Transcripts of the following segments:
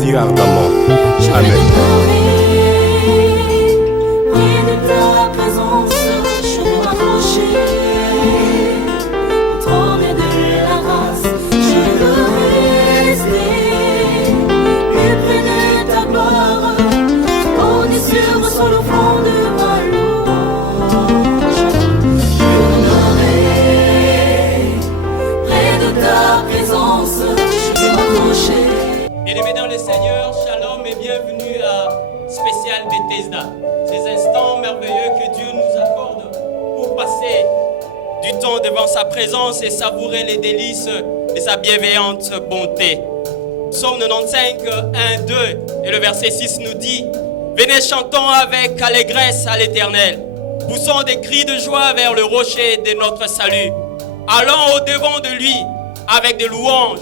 désire ardemment. Amen. Bien-aimés dans le Seigneur, shalom et bienvenue à Spécial Bethesda. Ces instants merveilleux que Dieu nous accorde pour passer du temps devant sa présence et savourer les délices de sa bienveillante bonté. Psaume 95, 1, 2 et le verset 6 nous dit: venez chantons avec allégresse à l'Éternel, poussons des cris de joie vers le rocher de notre salut. Allons au-devant de lui avec des louanges,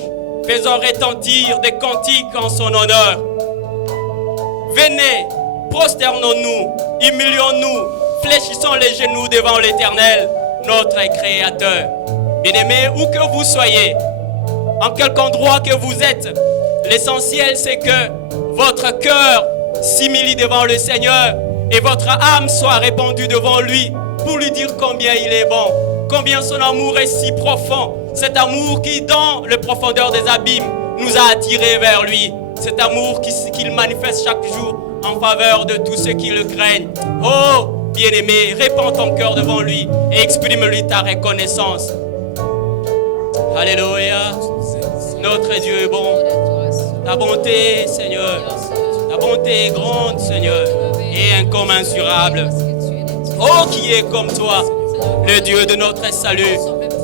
faisons retentir des cantiques en son honneur. Venez, prosternons-nous, humilions-nous, fléchissons les genoux devant l'Éternel, notre Créateur. Bien-aimés, où que vous soyez, en quelque endroit que vous êtes, l'essentiel c'est que votre cœur s'humilie devant le Seigneur et votre âme soit répandue devant lui pour lui dire combien il est bon, combien son amour est si profond. Cet amour qui, dans les profondeurs des abîmes, nous a attirés vers lui. Cet amour qu'il manifeste chaque jour en faveur de tous ceux qui le craignent. Oh, bien-aimé, répands ton cœur devant lui et exprime-lui ta reconnaissance. Alléluia. Notre Dieu est bon. Ta bonté, Seigneur, ta bonté est grande, Seigneur, et incommensurable. Oh, qui est comme toi, le Dieu de notre salut,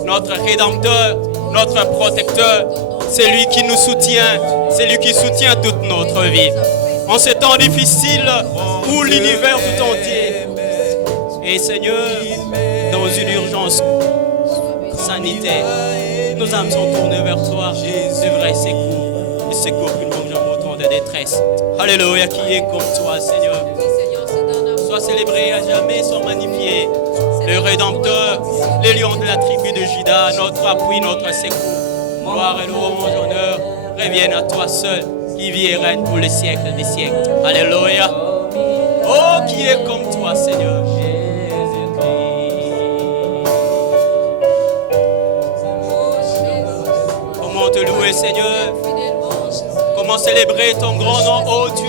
notre Rédempteur, notre Protecteur, c'est lui qui nous soutient, c'est lui qui soutient toute notre vie. En ces temps difficiles où l'univers tout entier est, Seigneur, dans une urgence sanitaire, nos âmes sont tournées vers toi, de vrais secours, des secours que nous mangeons au temps de détresse. Alléluia, qui est comme toi, Seigneur. Sois célébré à jamais, sois magnifié. Le Rédempteur, les lions de la tribu de Juda, notre appui, notre secours. Gloire et louange, honneur reviennent à toi seul, qui vit et règne pour les siècles des siècles. Alléluia. Oh, qui est comme toi, Seigneur. Comment te louer, Seigneur? Comment célébrer ton grand nom, oh Dieu?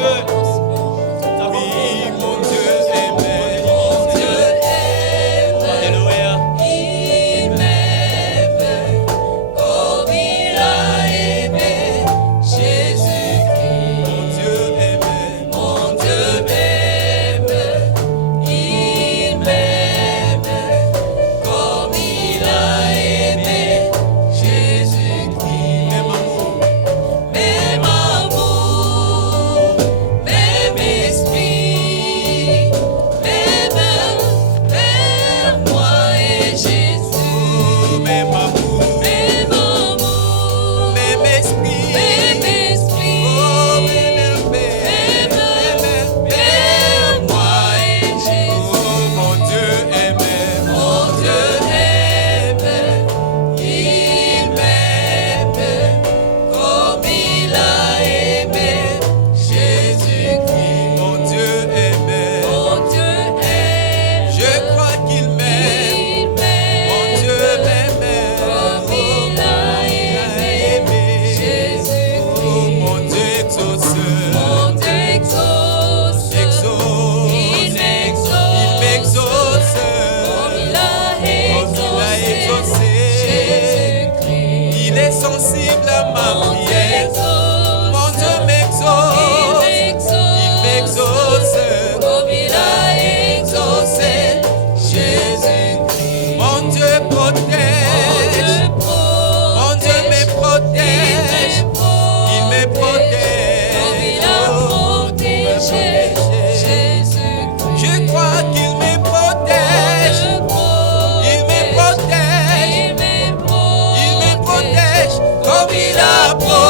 Comme il a promis.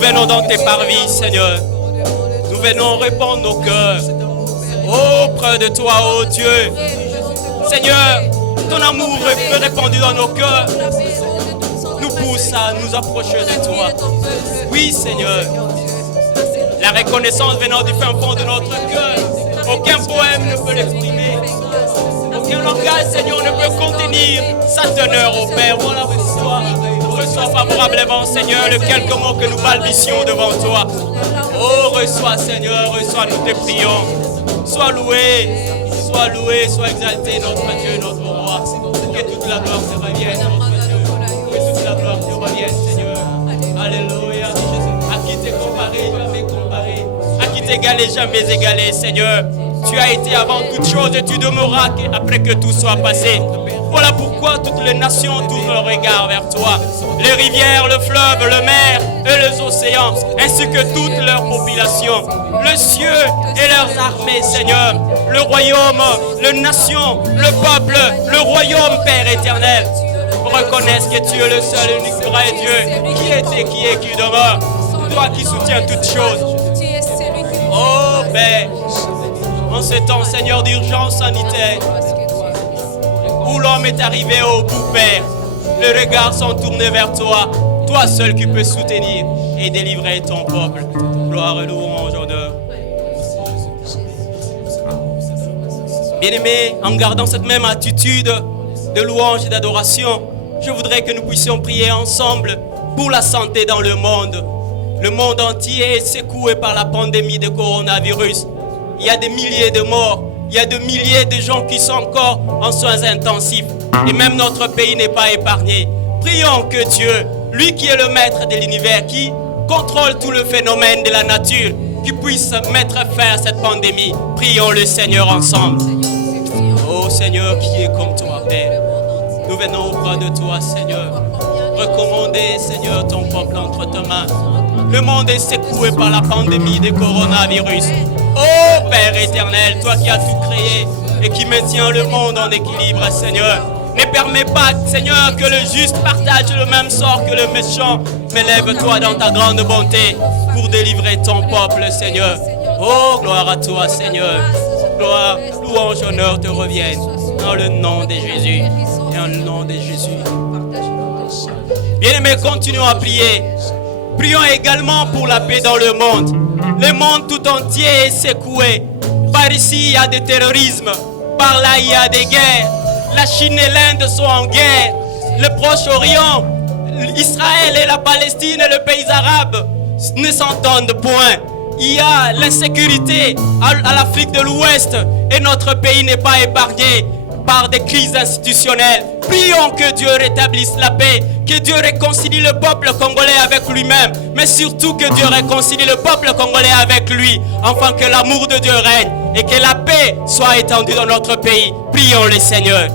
venons dans tes parvis, Seigneur. Nous venons répandre nos cœurs auprès de toi, ô Dieu. Seigneur, ton amour répandu dans nos cœurs nous pousse à nous approcher de toi. Oui, Seigneur. La reconnaissance venant du fin fond de notre cœur, aucun poème ne peut l'exprimer. Aucun langage, Seigneur, ne peut contenir sa teneur au Père. Voilà, reçois favorablement, Seigneur, les quelques mots que nous balbutions devant toi. Oh, reçois, Seigneur, reçois, nous te prions. Sois loué, sois exalté, notre Dieu, notre roi. Que toute la gloire te revienne, notre Dieu. Que toute la gloire te revienne, Seigneur. Alléluia. À qui t'es comparé, jamais comparé. À qui t'égaler, jamais égalé, Seigneur. Tu as été avant toute chose et tu demeureras après que tout soit passé. Voilà pourquoi toutes les nations tournent leur regard vers toi. Les rivières, le fleuve, le mer et les océans, ainsi que toutes leurs populations. Le ciel et leurs armées, Seigneur. Le royaume, les nations, le peuple, le royaume, Père éternel. Reconnaissent que tu es le seul et unique vrai Dieu, qui était, qui est, qui demeure. Toi qui soutiens toutes choses. Oh Père, en ce temps, Seigneur, d'urgence sanitaire, où l'homme est arrivé au bout, Père, les regards sont tournés vers toi, toi seul qui peux soutenir et délivrer ton peuple. Gloire et louange, honneur. Bien-aimés, en gardant cette même attitude de louange et d'adoration, je voudrais que nous puissions prier ensemble pour la santé dans le monde. Le monde entier est secoué par la pandémie de coronavirus. Il y a des milliers de morts. Il y a des milliers de gens qui sont encore en soins intensifs. Et même notre pays n'est pas épargné. Prions que Dieu, lui qui est le maître de l'univers, qui contrôle tout le phénomène de la nature, qui puisse mettre fin à cette pandémie. Prions le Seigneur ensemble. Oh Seigneur, qui est comme toi, Père. Nous venons auprès de toi, Seigneur. Recommander, Seigneur, ton peuple entre tes mains. Le monde est secoué par la pandémie de coronavirus. Oh Père éternel, toi qui as tout créé et qui maintiens le monde en équilibre, Seigneur. Ne permets pas, Seigneur, que le juste partage le même sort que le méchant. Mais lève-toi dans ta grande bonté pour délivrer ton peuple, Seigneur. Oh, gloire à toi, Seigneur. Gloire, louange, honneur te reviennent. Dans le nom de Jésus. Dans le nom de Jésus. Bien-aimés, continuons à prier. Prions également pour la paix dans le monde. Le monde tout entier est secoué. Par ici, il y a des terrorismes. Par là, il y a des guerres. La Chine et l'Inde sont en guerre. Le Proche-Orient, Israël et la Palestine et le pays arabe ne s'entendent point. Il y a l'insécurité à l'Afrique de l'Ouest et notre pays n'est pas épargné par des crises institutionnelles. Prions que Dieu rétablisse la paix, que Dieu réconcilie le peuple congolais avec lui-même, mais surtout que Dieu réconcilie le peuple congolais avec lui, afin que l'amour de Dieu règne et que la paix soit étendue dans notre pays. Prions le Seigneur.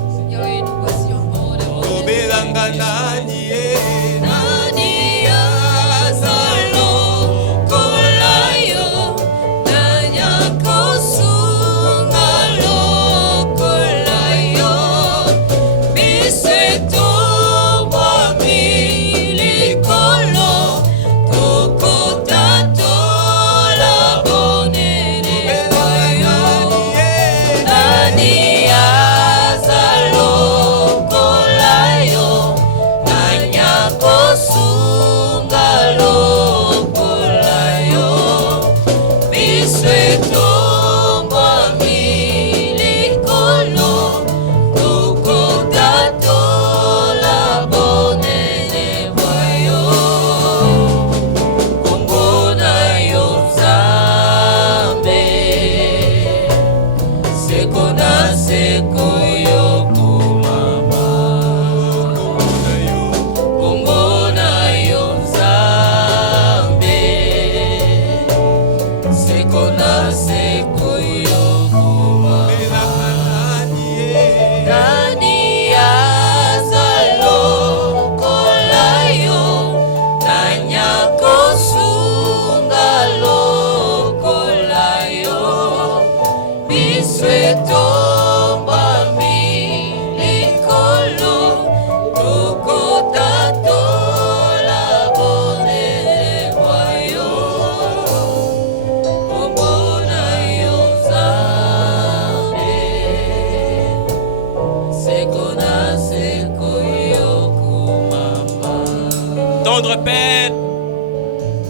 Père,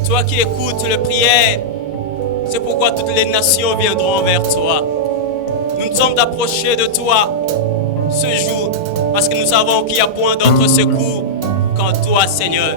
toi qui écoutes les prières, c'est pourquoi toutes les nations viendront vers toi. Nous nous sommes approchés de toi ce jour parce que nous savons qu'il n'y a point d'autre secours qu'en toi, Seigneur.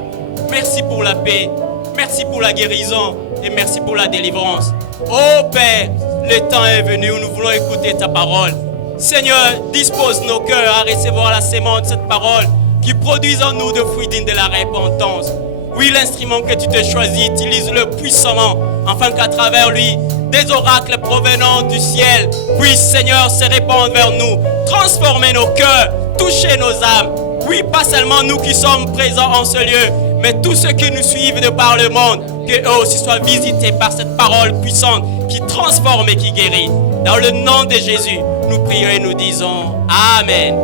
Merci pour la paix, merci pour la guérison et merci pour la délivrance. Oh Père, le temps est venu où nous voulons écouter ta parole. Seigneur, dispose nos cœurs à recevoir la sémence de cette parole qui produise en nous de fruits dignes de la repentance. Oui, l'instrument que tu te choisis, utilise-le puissamment, afin qu'à travers lui, des oracles provenant du ciel puissent, Seigneur, se répandre vers nous, transformer nos cœurs, toucher nos âmes. Oui, pas seulement nous qui sommes présents en ce lieu, mais tous ceux qui nous suivent de par le monde, qu'eux aussi soient visités par cette parole puissante qui transforme et qui guérit. Dans le nom de Jésus, nous prions et nous disons Amen.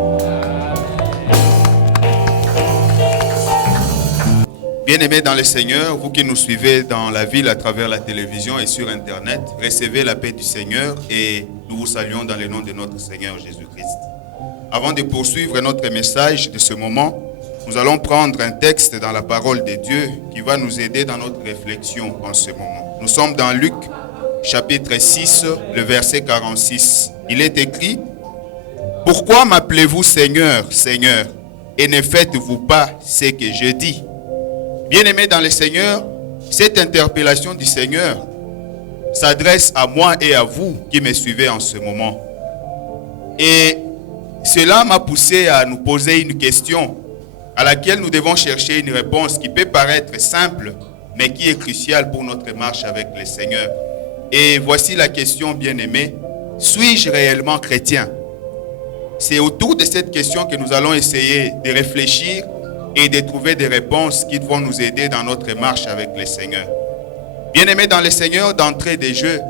Bien-aimés dans le Seigneur, vous qui nous suivez dans la ville à travers la télévision et sur Internet, recevez la paix du Seigneur et nous vous saluons dans le nom de notre Seigneur Jésus-Christ. Avant de poursuivre notre message de ce moment, nous allons prendre un texte dans la parole de Dieu qui va nous aider dans notre réflexion en ce moment. Nous sommes dans Luc, chapitre 6, le verset 46. Il est écrit « Pourquoi m'appelez-vous Seigneur, Seigneur, et ne faites-vous pas ce que je dis ?» Bien-aimés dans le Seigneur, cette interpellation du Seigneur s'adresse à moi et à vous qui me suivez en ce moment. Et cela m'a poussé à nous poser une question à laquelle nous devons chercher une réponse qui peut paraître simple, mais qui est cruciale pour notre marche avec le Seigneur. Et voici la question, bien-aimés. Suis-je réellement chrétien? C'est autour de cette question que nous allons essayer de réfléchir et de trouver des réponses qui vont nous aider dans notre marche avec le Seigneur. Bien-aimés dans le Seigneur, d'entrée des jeux,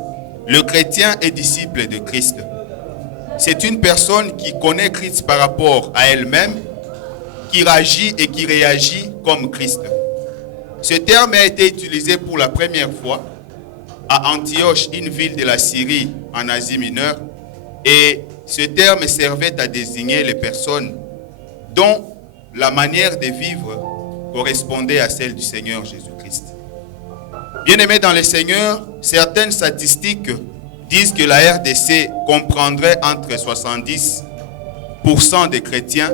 le chrétien est disciple de Christ. C'est une personne qui connaît Christ par rapport à elle-même, qui agit et qui réagit comme Christ. Ce terme a été utilisé pour la première fois à Antioche, une ville de la Syrie en Asie mineure, et ce terme servait à désigner les personnes dont la manière de vivre correspondait à celle du Seigneur Jésus-Christ. Bien-aimés dans le Seigneur, certaines statistiques disent que la RDC comprendrait entre 70% des chrétiens.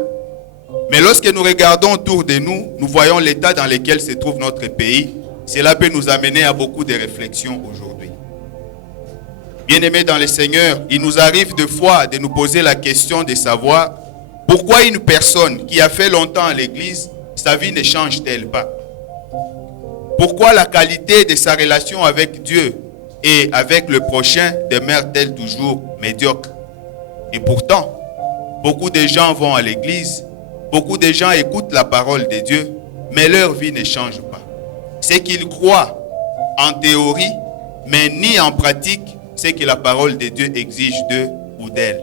Mais lorsque nous regardons autour de nous, nous voyons l'état dans lequel se trouve notre pays. Cela peut nous amener à beaucoup de réflexions aujourd'hui. Bien-aimés dans le Seigneur, il nous arrive de fois de nous poser la question de savoir pourquoi une personne qui a fait longtemps à l'église, sa vie ne change-t-elle pas? Pourquoi la qualité de sa relation avec Dieu et avec le prochain demeure-t-elle toujours médiocre? Et pourtant, beaucoup de gens vont à l'église, beaucoup de gens écoutent la parole de Dieu, mais leur vie ne change pas. C'est qu'ils croient en théorie, mais ni en pratique, c'est que la parole de Dieu exige d'eux ou d'elle.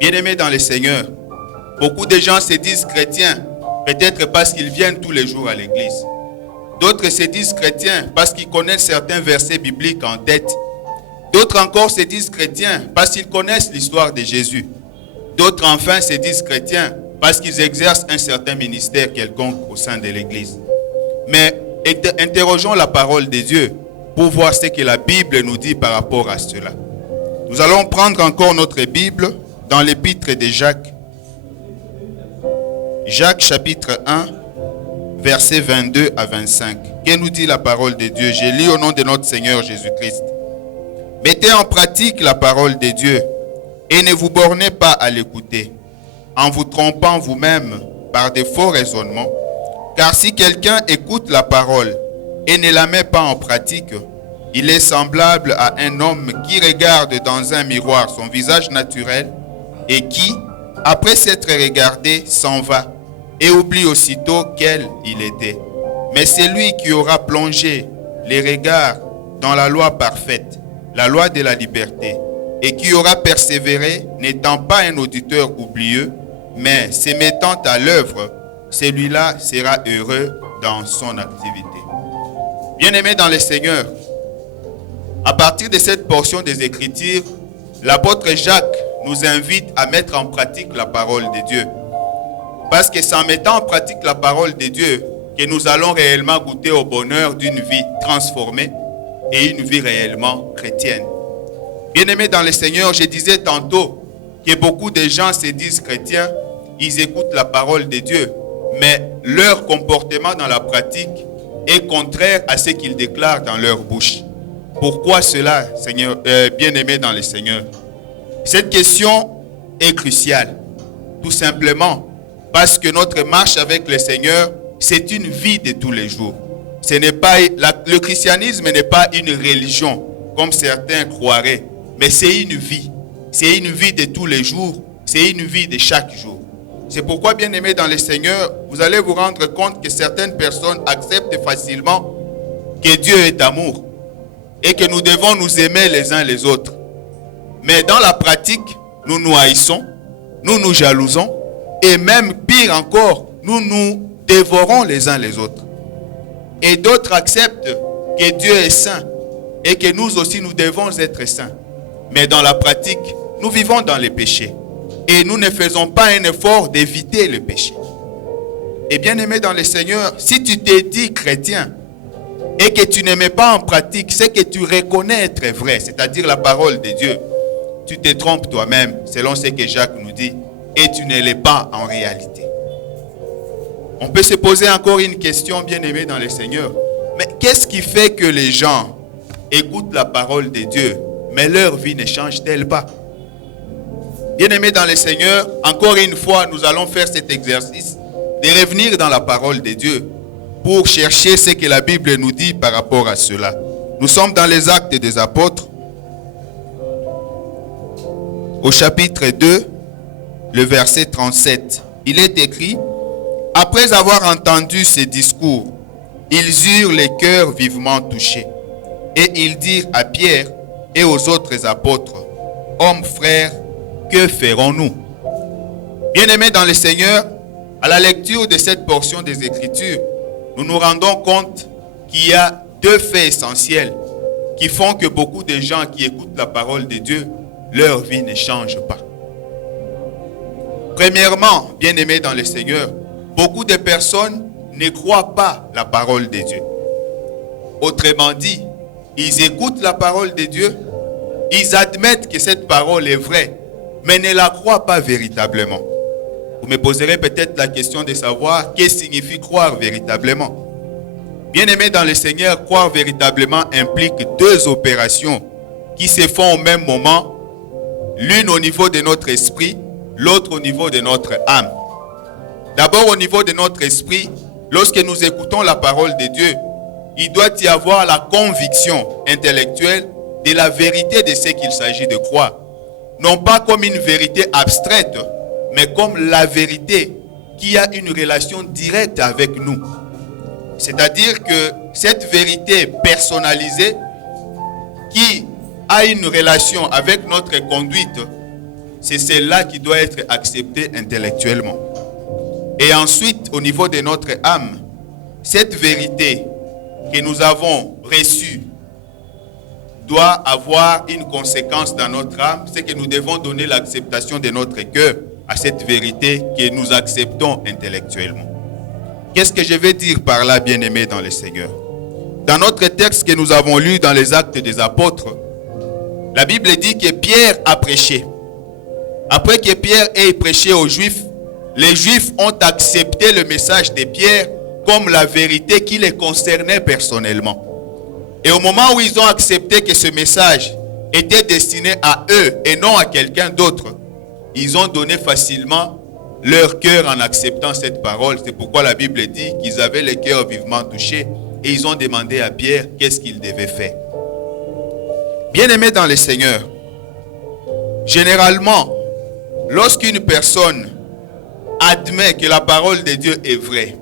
Bien-aimés dans le Seigneur, beaucoup de gens se disent chrétiens, peut-être parce qu'ils viennent tous les jours à l'église. D'autres se disent chrétiens parce qu'ils connaissent certains versets bibliques en tête. D'autres encore se disent chrétiens parce qu'ils connaissent l'histoire de Jésus. D'autres enfin se disent chrétiens parce qu'ils exercent un certain ministère quelconque au sein de l'église. Mais interrogeons la parole de Dieu pour voir ce que la Bible nous dit par rapport à cela. Nous allons prendre encore notre Bible dans l'épître de Jacques. Jacques chapitre 1, versets 22 à 25. Que nous dit la parole de Dieu? Je lis au nom de notre Seigneur Jésus-Christ. Mettez en pratique la parole de Dieu et ne vous bornez pas à l'écouter, en vous trompant vous-même par de faux raisonnements. Car si quelqu'un écoute la parole et ne la met pas en pratique, il est semblable à un homme qui regarde dans un miroir son visage naturel et qui, après s'être regardé, s'en va et oublie aussitôt quel il était. Mais celui qui aura plongé les regards dans la loi parfaite, la loi de la liberté, et qui aura persévéré, n'étant pas un auditeur oublieux, mais se mettant à l'œuvre, celui-là sera heureux dans son activité. Bien-aimés dans le Seigneur, à partir de cette portion des Écritures, l'apôtre Jacques nous invite à mettre en pratique la parole de Dieu. Parce que c'est en mettant en pratique la parole de Dieu que nous allons réellement goûter au bonheur d'une vie transformée et une vie réellement chrétienne. Bien-aimés dans le Seigneur, je disais tantôt que beaucoup de gens se disent chrétiens, ils écoutent la parole de Dieu, mais leur comportement dans la pratique est contraire à ce qu'ils déclarent dans leur bouche. Pourquoi cela, Seigneur, bien-aimés dans le Seigneur? Cette question est cruciale, tout simplement parce que notre marche avec le Seigneur, c'est une vie de tous les jours. Ce n'est pas, le christianisme n'est pas une religion, comme certains croiraient, mais c'est une vie. C'est une vie de tous les jours, c'est une vie de chaque jour. C'est pourquoi, bien-aimés dans le Seigneur, vous allez vous rendre compte que certaines personnes acceptent facilement que Dieu est amour et que nous devons nous aimer les uns les autres. Mais dans la pratique, nous nous haïssons, nous nous jalousons et même pire encore, nous nous dévorons les uns les autres. Et d'autres acceptent que Dieu est saint et que nous aussi nous devons être saints. Mais dans la pratique, nous vivons dans les péchés et nous ne faisons pas un effort d'éviter le péché. Et bien aimé dans le Seigneur, si tu t'es dit chrétien et que tu ne mets pas en pratique ce que tu reconnais être vrai, c'est-à-dire la parole de Dieu, tu te trompes toi-même, selon ce que Jacques nous dit, et tu ne l'es pas en réalité. On peut se poser encore une question, bien-aimé dans le Seigneur. Mais qu'est-ce qui fait que les gens écoutent la parole de Dieu, mais leur vie ne change-t-elle pas? Bien-aimé dans le Seigneur, encore une fois, nous allons faire cet exercice de revenir dans la parole de Dieu pour chercher ce que la Bible nous dit par rapport à cela. Nous sommes dans les Actes des Apôtres, au chapitre 2, le verset 37. Il est écrit: après avoir entendu ces discours, ils eurent les cœurs vivement touchés. Et ils dirent à Pierre et aux autres apôtres: hommes frères, que ferons-nous? Bien-aimés dans le Seigneur, à la lecture de cette portion des Écritures, nous nous rendons compte qu'il y a deux faits essentiels qui font que beaucoup de gens qui écoutent la parole de Dieu, leur vie ne change pas. Premièrement, bien-aimés dans le Seigneur, beaucoup de personnes ne croient pas la parole de Dieu. Autrement dit, ils écoutent la parole de Dieu, ils admettent que cette parole est vraie, mais ne la croient pas véritablement. Vous me poserez peut-être la question de savoir qu'est-ce que signifie croire véritablement. Bien-aimés dans le Seigneur, croire véritablement implique deux opérations qui se font au même moment, l'une au niveau de notre esprit, l'autre au niveau de notre âme. D'abord au niveau de notre esprit, lorsque nous écoutons la parole de Dieu, il doit y avoir la conviction intellectuelle de la vérité de ce qu'il s'agit de croire. Non pas comme une vérité abstraite, mais comme la vérité qui a une relation directe avec nous. C'est-à-dire que cette vérité personnalisée qui a une relation avec notre conduite, c'est celle-là qui doit être acceptée intellectuellement. Et ensuite, au niveau de notre âme, cette vérité que nous avons reçue doit avoir une conséquence dans notre âme, c'est que nous devons donner l'acceptation de notre cœur à cette vérité que nous acceptons intellectuellement. Qu'est-ce que je vais dire par là, bien-aimés dans le Seigneur? Dans notre texte que nous avons lu dans les Actes des Apôtres, la Bible dit que Pierre a prêché. Après que Pierre ait prêché aux Juifs, les Juifs ont accepté le message de Pierre comme la vérité qui les concernait personnellement. Et au moment où ils ont accepté que ce message était destiné à eux et non à quelqu'un d'autre, ils ont donné facilement leur cœur en acceptant cette parole. C'est pourquoi la Bible dit qu'ils avaient les cœurs vivement touchés et ils ont demandé à Pierre qu'est-ce qu'il devait faire. Bien-aimés dans le Seigneur, généralement, lorsqu'une personne admet que la parole de Dieu est vraie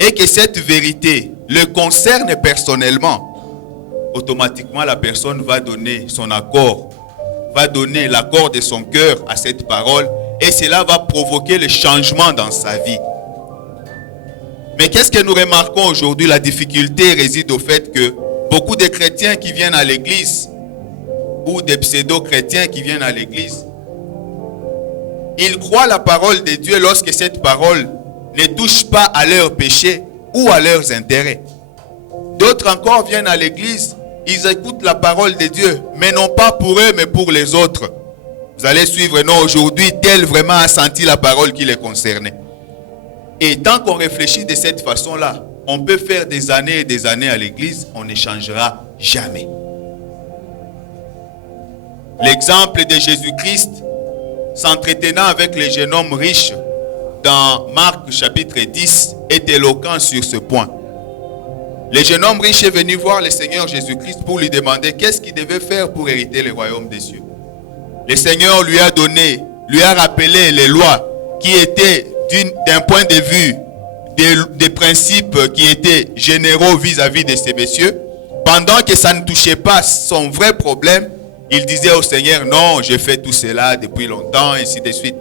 et que cette vérité le concerne personnellement, automatiquement la personne va donner son accord, va donner l'accord de son cœur à cette parole et cela va provoquer le changement dans sa vie. Mais qu'est-ce que nous remarquons aujourd'hui? La difficulté réside au fait que beaucoup de chrétiens qui viennent à l'église ou des pseudo-chrétiens qui viennent à l'église, ils croient la parole de Dieu lorsque cette parole ne touche pas à leur péché ou à leurs intérêts. D'autres encore viennent à l'église, ils écoutent la parole de Dieu, mais non pas pour eux, mais pour les autres. Vous allez suivre, non, aujourd'hui, tel vraiment a senti la parole qui les concernait. Et tant qu'on réfléchit de cette façon-là, on peut faire des années et des années à l'église, on ne changera jamais. L'exemple de Jésus-Christ s'entretenant avec les jeunes hommes riches dans Marc chapitre 10 est éloquent sur ce point. Le jeune homme riche est venu voir le Seigneur Jésus-Christ pour lui demander qu'est-ce qu'il devait faire pour hériter le royaume des cieux. Le Seigneur lui a donné, lui a rappelé les lois qui étaient d'un point de vue des principes qui étaient généraux vis-à-vis de ces messieurs. Pendant que ça ne touchait pas son vrai problème, il disait au Seigneur, non, j'ai fait tout cela depuis longtemps, ainsi de suite.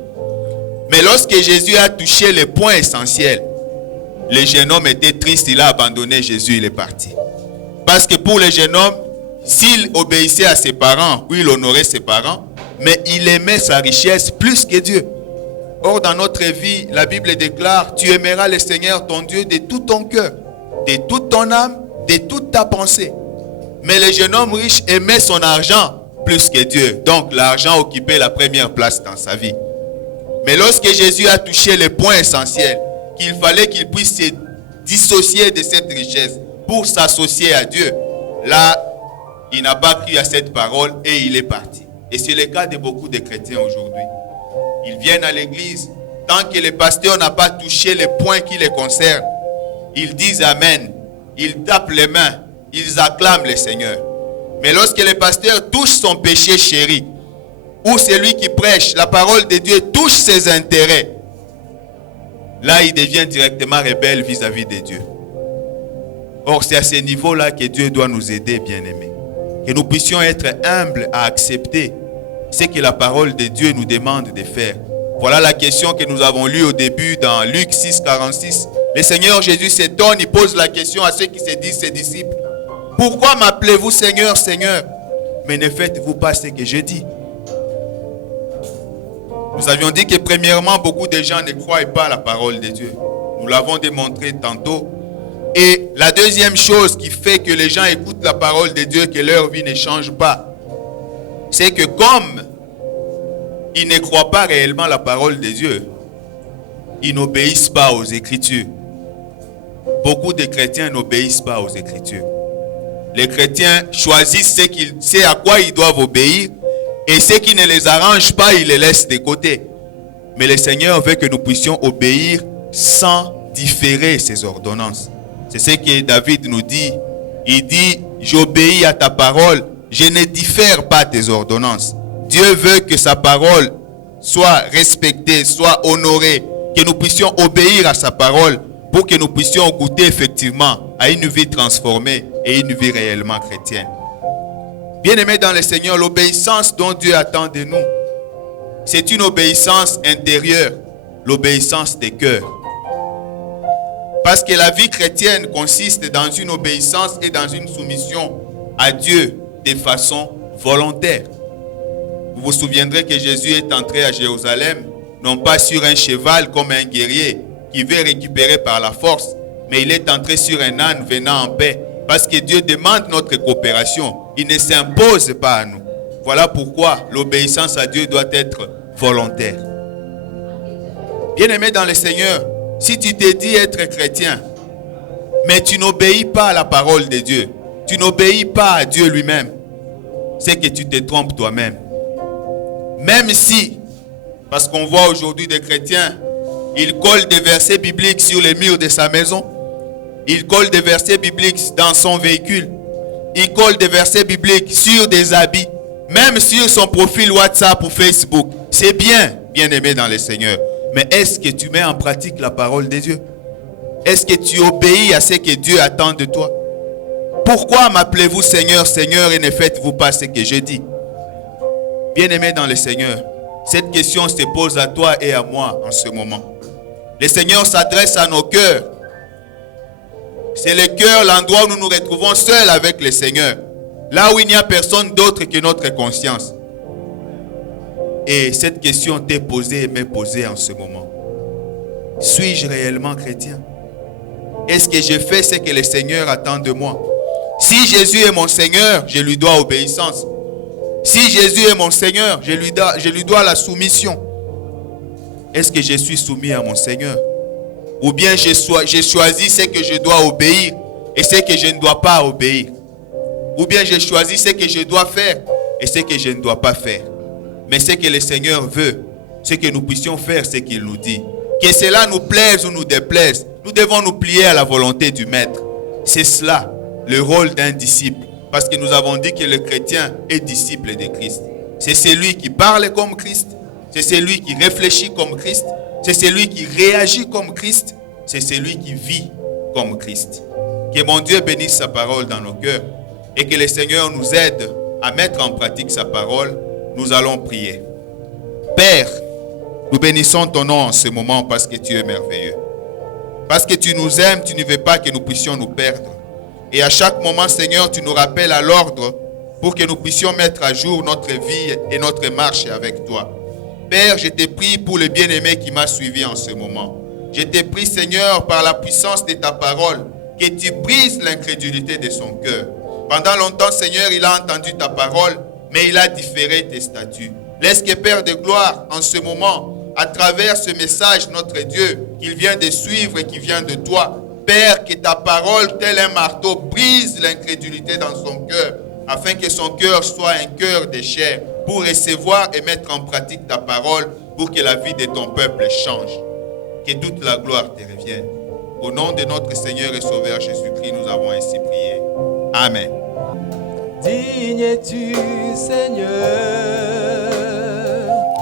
Mais lorsque Jésus a touché les points essentiels, le jeune homme était triste, il a abandonné Jésus, il est parti. Parce que pour le jeune homme, s'il obéissait à ses parents, ou il honorait ses parents, mais il aimait sa richesse plus que Dieu. Or, dans notre vie, la Bible déclare, tu aimeras le Seigneur ton Dieu de tout ton cœur, de toute ton âme, de toute ta pensée. Mais le jeune homme riche aimait son argent plus que Dieu. Donc, l'argent occupait la première place dans sa vie. Mais lorsque Jésus a touché les points essentiels, qu'il fallait qu'il puisse se dissocier de cette richesse pour s'associer à Dieu, là, il n'a pas cru à cette parole et il est parti. Et c'est le cas de beaucoup de chrétiens aujourd'hui. Ils viennent à l'église, tant que le pasteur n'a pas touché les points qui les concernent, ils disent Amen, ils tapent les mains, ils acclament le Seigneur. Mais lorsque le pasteur touche son péché chéri, ou celui qui prêche la parole de Dieu touche ses intérêts, là il devient directement rebelle vis-à-vis de Dieu. Or c'est à ce niveau-là que Dieu doit nous aider, bien-aimés. Que nous puissions être humbles à accepter ce que la parole de Dieu nous demande de faire. Voilà la question que nous avons lue au début dans Luc 6, 46. Le Seigneur Jésus s'étonne, il pose la question à ceux qui se disent ses disciples. Pourquoi m'appelez-vous Seigneur, Seigneur, mais ne faites-vous pas ce que je dis? Nous avions dit que premièrement, beaucoup de gens ne croient pas à la parole de Dieu. Nous l'avons démontré tantôt. Et la deuxième chose qui fait que les gens écoutent la parole de Dieu, que leur vie ne change pas, c'est que comme ils ne croient pas réellement la parole de Dieu, ils n'obéissent pas aux Écritures. Beaucoup de chrétiens n'obéissent pas aux Écritures. Les chrétiens choisissent ce à quoi ils doivent obéir, et ce qui ne les arrange pas, ils les laissent de côté. Mais le Seigneur veut que nous puissions obéir sans différer ses ordonnances. C'est ce que David nous dit. Il dit, j'obéis à ta parole, je ne diffère pas tes ordonnances. Dieu veut que sa parole soit respectée, soit honorée, que nous puissions obéir à sa parole pour que nous puissions goûter effectivement à une vie transformée et une vie réellement chrétienne. Bien-aimés dans le Seigneur, l'obéissance dont Dieu attend de nous, c'est une obéissance intérieure, l'obéissance des cœurs. Parce que la vie chrétienne consiste dans une obéissance et dans une soumission à Dieu de façon volontaire. Vous vous souviendrez que Jésus est entré à Jérusalem, non pas sur un cheval comme un guerrier qui veut récupérer par la force, mais il est entré sur un âne venant en paix. Parce que Dieu demande notre coopération. Il ne s'impose pas à nous. Voilà pourquoi l'obéissance à Dieu doit être volontaire. Bien-aimé dans le Seigneur, si tu te dis être chrétien, mais tu n'obéis pas à la parole de Dieu, tu n'obéis pas à Dieu lui-même, c'est que tu te trompes toi-même. Même si, parce qu'on voit aujourd'hui des chrétiens, ils collent des versets bibliques sur les murs de sa maison, il colle des versets bibliques dans son véhicule. Il colle des versets bibliques sur des habits. Même sur son profil WhatsApp ou Facebook. C'est bien, bien-aimé dans le Seigneur. Mais est-ce que tu mets en pratique la parole de Dieu? Est-ce que tu obéis à ce que Dieu attend de toi? Pourquoi m'appelez-vous Seigneur, Seigneur et ne faites-vous pas ce que je dis? Bien-aimé dans le Seigneur, cette question se pose à toi et à moi en ce moment. Le Seigneur s'adresse à nos cœurs. C'est le cœur, l'endroit où nous nous retrouvons seuls avec le Seigneur. Là où il n'y a personne d'autre que notre conscience. Et cette question t'est posée et m'est posée en ce moment. Suis-je réellement chrétien? est ce que je fais ce que le Seigneur attend de moi. Si Jésus est mon Seigneur, je lui dois obéissance. Si Jésus est mon Seigneur, je lui dois la soumission. Est-ce que je suis soumis à mon Seigneur? Ou bien j'ai choisi ce que je dois obéir et ce que je ne dois pas obéir? Ou bien j'ai choisi ce que je dois faire et ce que je ne dois pas faire? Mais ce que le Seigneur veut, c'est que nous puissions faire ce qu'il nous dit. Que cela nous plaise ou nous déplaise, nous devons nous plier à la volonté du Maître. C'est cela, le rôle d'un disciple. Parce que nous avons dit que le chrétien est disciple de Christ. C'est celui qui parle comme Christ. C'est celui qui réfléchit comme Christ. C'est celui qui réagit comme Christ. C'est celui qui vit comme Christ. Que mon Dieu bénisse sa parole dans nos cœurs. Et que le Seigneur nous aide à mettre en pratique sa parole. Nous allons prier. Père, nous bénissons ton nom en ce moment parce que tu es merveilleux. Parce que tu nous aimes, tu ne veux pas que nous puissions nous perdre. Et à chaque moment, Seigneur, tu nous rappelles à l'ordre pour que nous puissions mettre à jour notre vie et notre marche avec toi. Père, je te prie pour le bien-aimé qui m'a suivi en ce moment. Je te prie, Seigneur, par la puissance de ta parole, que tu brises l'incrédulité de son cœur. Pendant longtemps, Seigneur, il a entendu ta parole, mais il a différé tes statuts. Laisse que, Père de gloire, en ce moment, à travers ce message, notre Dieu, qu'il vient de suivre et qui vient de toi, Père, que ta parole, tel un marteau, brise l'incrédulité dans son cœur, afin que son cœur soit un cœur de chair, pour recevoir et mettre en pratique ta parole, pour que la vie de ton peuple change. Que toute la gloire te revienne. Au nom de notre Seigneur et Sauveur Jésus-Christ, nous avons ainsi prié. Amen. Digne es-tu, Seigneur.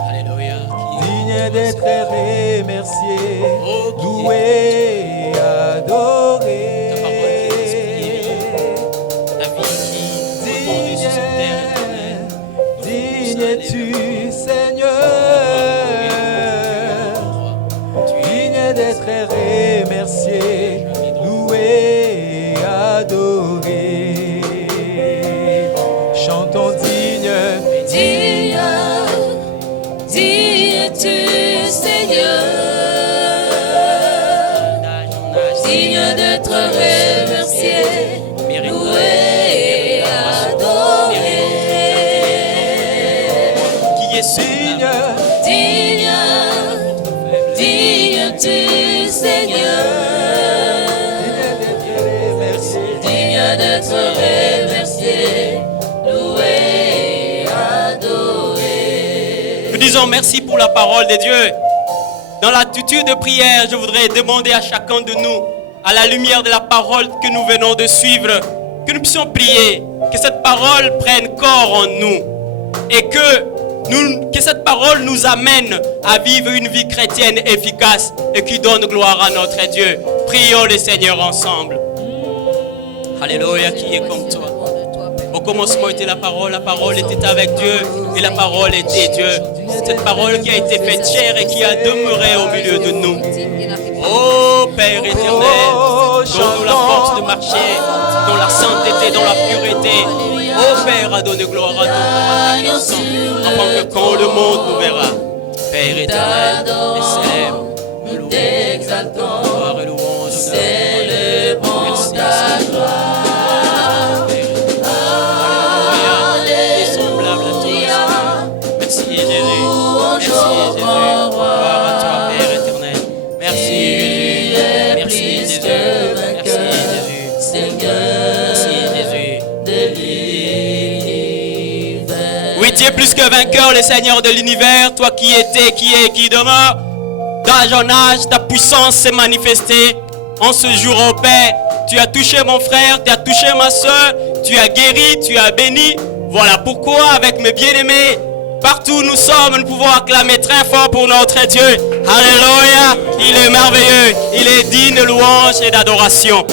Alléluia. Digne d'être remercié, Oh, qui loué, adoré. Ta parole qui est inspirée, ta vie qui répandue sur cette terre. Digne es-tu, Seigneur. Digne d'être remercié, loué, adoré. Chantons digne. Digne, digne es-tu, Seigneur. Digne d'être remercié, loué, adoré. Qui est semblable. Digne, digne es-tu, Seigneur. Digne d'être remercié, loué, adoré. Nous disons merci pour la parole de Dieu. Dans l'attitude de prière, je voudrais demander à chacun de nous, à la lumière de la parole que nous venons de suivre, que nous puissions prier, que cette parole prenne corps en nous et que cette parole nous amène à vivre une vie chrétienne efficace et qui donne gloire à notre Dieu. Prions le Seigneur ensemble. Alléluia, qui est comme toi. Au commencement était la parole était avec Dieu et la parole était Dieu. Cette parole qui a été faite chair et qui a demeuré au milieu de nous. Oh Père éternel, donne-nous la force de marcher dans la sainteté, dans la pureté. Oh Père, à donner gloire à ton nom à chaque instant, afin que quand le monde nous verra, Père éternel, et célèbre, nous louons, gloire et louange, merci Seigneur. Tu es plus que vainqueur, le Seigneur de l'univers, toi qui étais, qui est, qui demeure. D'âge en âge, ta puissance s'est manifestée. En ce jour, oh Père, tu as touché mon frère, tu as touché ma soeur, tu as guéri, tu as béni. Voilà pourquoi, avec mes bien-aimés, partout où nous sommes, nous pouvons acclamer très fort pour notre Dieu. Alléluia, il est merveilleux, il est digne de louange et d'adoration.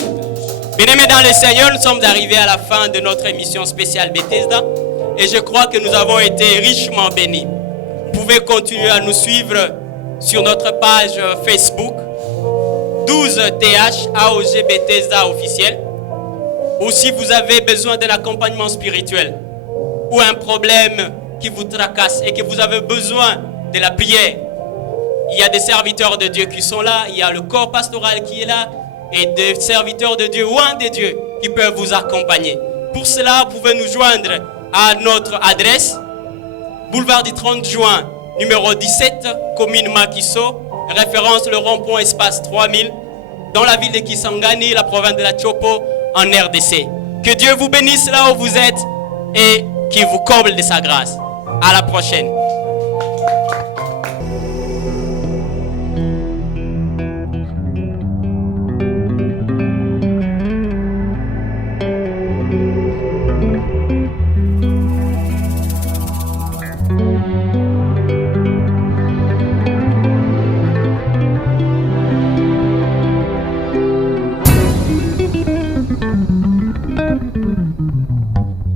Bien-aimés dans le Seigneur, nous sommes arrivés à la fin de notre émission spéciale Bethesda. Et je crois que nous avons été richement bénis. Vous pouvez continuer à nous suivre sur notre page Facebook 12TH AOG Bethesda officiel. Ou si vous avez besoin d'un accompagnement spirituel ou un problème qui vous tracasse et que vous avez besoin de la prière, il y a des serviteurs de Dieu qui sont là, il y a le corps pastoral qui est là, et des serviteurs de Dieu ou un des dieux qui peuvent vous accompagner. Pour cela, vous pouvez nous joindre à notre adresse, boulevard du 30 juin, numéro 17, commune Makiso, référence le rond-point espace 3000, dans la ville de Kisangani, la province de la Chopo, en RDC. Que Dieu vous bénisse là où vous êtes et qu'il vous comble de sa grâce. À la prochaine.